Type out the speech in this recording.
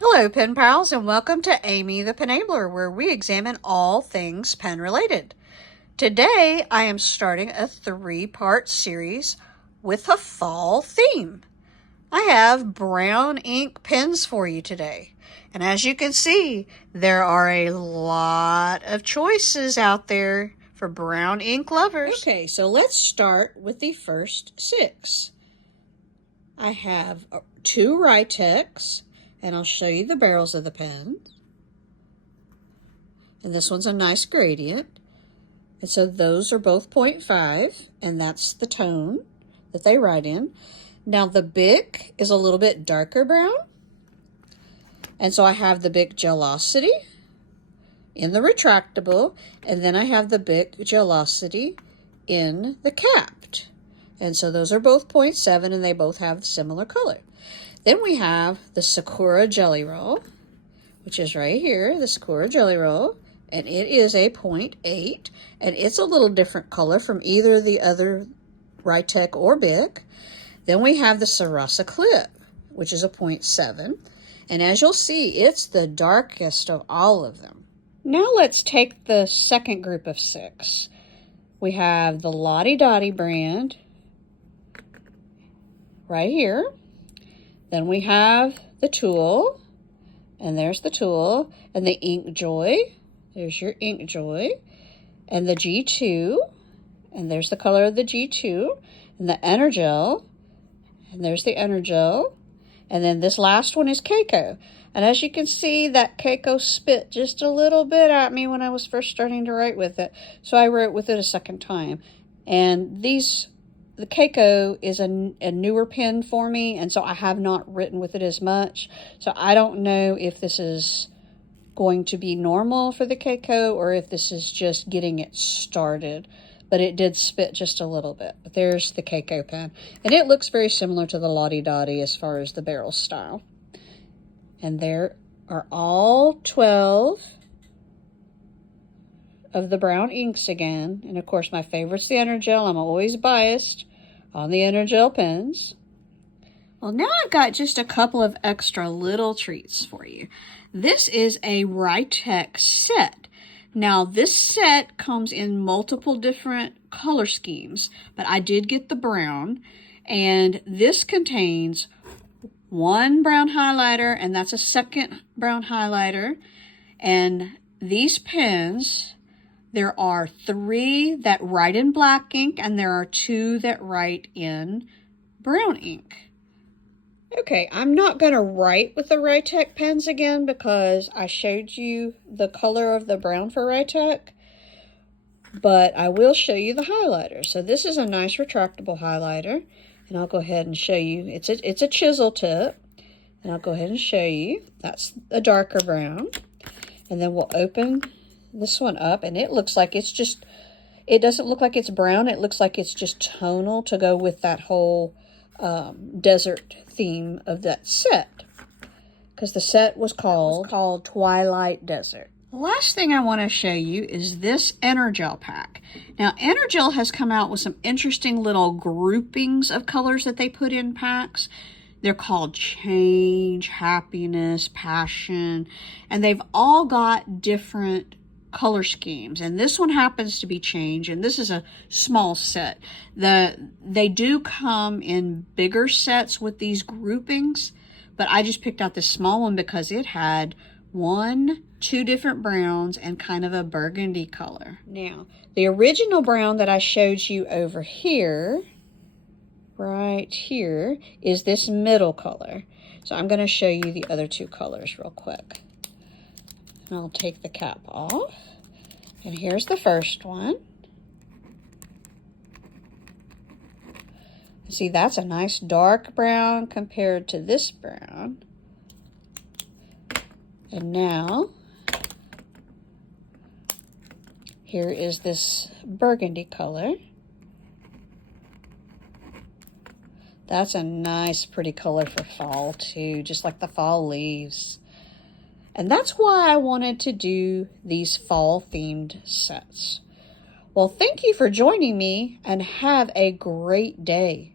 Hello, pen pals, and welcome to Amy the Penabler, where we examine all things pen related. Today, I am starting a 3-part series with a fall theme. I have brown ink pens for you today. And as you can see, there are a lot of choices out there for brown ink lovers. Okay, so let's start with the first 6. I have 2 Ritex, and I'll show you the barrels of the pen. And this one's a nice gradient. And so those are both 0.5, and that's the tone that they write in. Now the Bic is a little bit darker brown. And so I have the Bic Gelocity in the retractable, and then I have the Bic Gelocity in the capped. And so those are both 0.7, and they both have similar color. Then we have the Sakura Jelly Roll, which is right here, the Sakura Jelly Roll, and it is a 0.8, and it's a little different color from either the other Ritex or Bic. Then we have the Sarasa Clip, which is a 0.7, and as you'll see, it's the darkest of all of them. Now let's take the second group of 6. We have the Lottie Dottie brand right here. Then we have the Tool, and there's the Tool, and the Ink Joy, there's your Ink Joy, and the G2, and there's the color of the G2, and the Energel, and there's the Energel, and then this last one is Keiko. And as you can see, that Keiko spit just a little bit at me when I was first starting to write with it, so I wrote with it a second time. And the Keiko is a newer pen for me, and so I have not written with it as much. So I don't know if this is going to be normal for the Keiko or if this is just getting it started. But it did spit just a little bit. But there's the Keiko pen. And it looks very similar to the Lottie Dottie as far as the barrel style. And there are all 12 of the brown inks again. And of course my favorite's the Energel. I'm always biased on the Energel pens. Well, now I've got just a couple of extra little treats for you. This is a Ritex set. Now this set comes in multiple different color schemes, but I did get the brown, and this contains 1 brown highlighter, and that's a second brown highlighter. And these pens, there are 3 that write in black ink, and there are 2 that write in brown ink. Okay, I'm not going to write with the Ritex pens again because I showed you the color of the brown for Ritex, but I will show you the highlighter. So this is a nice retractable highlighter, and I'll go ahead and show you. It's a chisel tip, and I'll go ahead and show you. That's a darker brown. And then we'll open this one up, and it looks like it's just, it doesn't look like it's brown. It looks like it's just tonal to go with that whole desert theme of that set, because the set was called Twilight Desert. The last thing I want to show you is this Energel pack. Now Energel has come out with some interesting little groupings of colors that they put in packs. They're called Change, Happiness, Passion, and they've all got different color schemes, and this one happens to be Change, and this is a small set. They do come in bigger sets with these groupings, but I just picked out this small one because it had 2 different browns and kind of a burgundy color. Now, the original brown that I showed you over here, right here, is this middle color. So I'm going to show you the other 2 colors real quick. And I'll take the cap off. And here's the first one. See, that's a nice dark brown compared to this brown. And now, here is this burgundy color. That's a nice, pretty color for fall, too, just like the fall leaves. And that's why I wanted to do these fall-themed sets. Well, thank you for joining me, and have a great day.